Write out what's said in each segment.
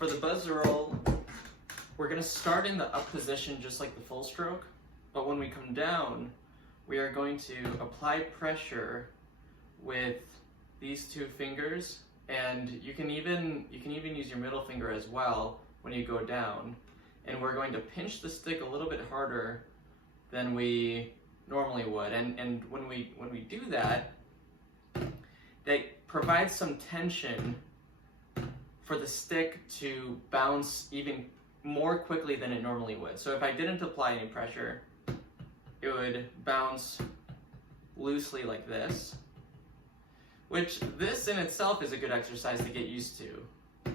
for the buzz roll, we're going to start in the up position just like the full stroke, but when we come down, we are going to apply pressure with these two fingers, and you can even use your middle finger as well when you go down. And we're going to pinch the stick a little bit harder than we normally would. And when we do that, that provides some tension for the stick to bounce even more quickly than it normally would. So if I didn't apply any pressure, it would bounce loosely like this, which this in itself is a good exercise to get used to.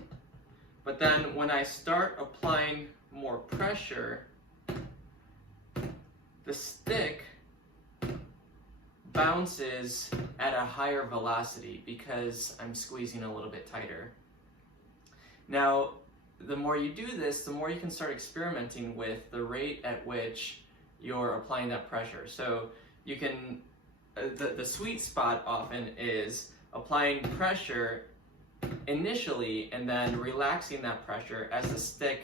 But then when I start applying more pressure, the stick bounces at a higher velocity because I'm squeezing a little bit tighter. Now, the more you do this, the more you can start experimenting with the rate at which you're applying that pressure. So you can, the sweet spot often is applying pressure initially and then relaxing that pressure as the stick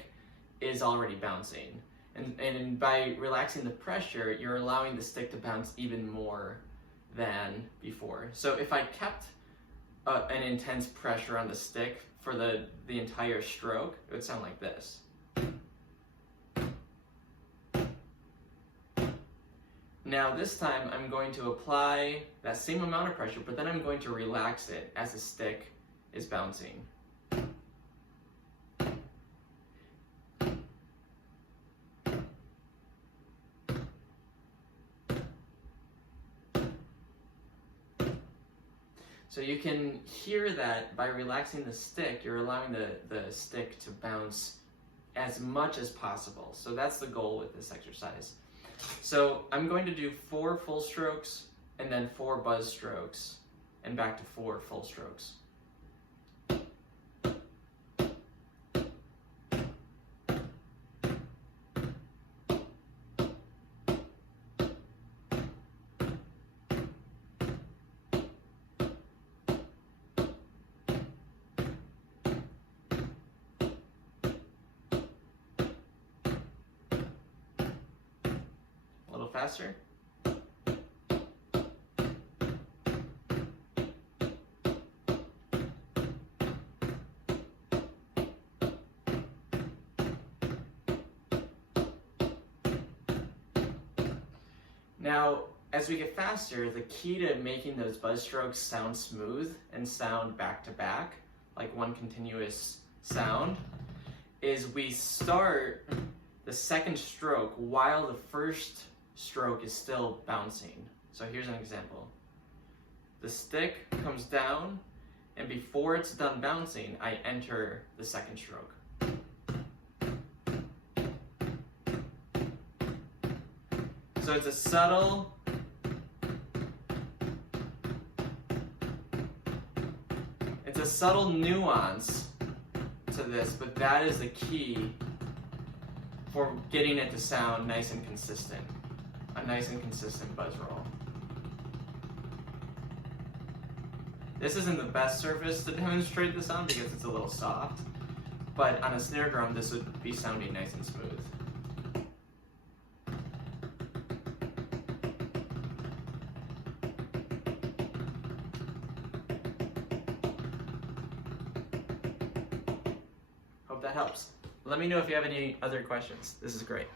is already bouncing. And by relaxing the pressure, you're allowing the stick to bounce even more than before. So if I kept an intense pressure on the stick for the entire stroke, it would sound like this. Now this time I'm going to apply that same amount of pressure, but then I'm going to relax it as the stick is bouncing. So you can hear that by relaxing the stick, you're allowing the stick to bounce as much as possible. So that's the goal with this exercise. So I'm going to do 4 full strokes and then 4 buzz strokes and back to 4 full strokes. Faster. Now, as we get faster, the key to making those buzz strokes sound smooth and sound back to back, like one continuous sound, is we start the second stroke while the first stroke is still bouncing. So here's an example. The stick comes down, and before it's done bouncing, I enter the second stroke. So it's a subtle nuance to this, but that is the key for getting it to sound nice and consistent. A nice and consistent buzz roll. This isn't the best surface to demonstrate this on because it's a little soft, but on a snare drum this would be sounding nice and smooth. Hope that helps. Let me know if you have any other questions. This is great.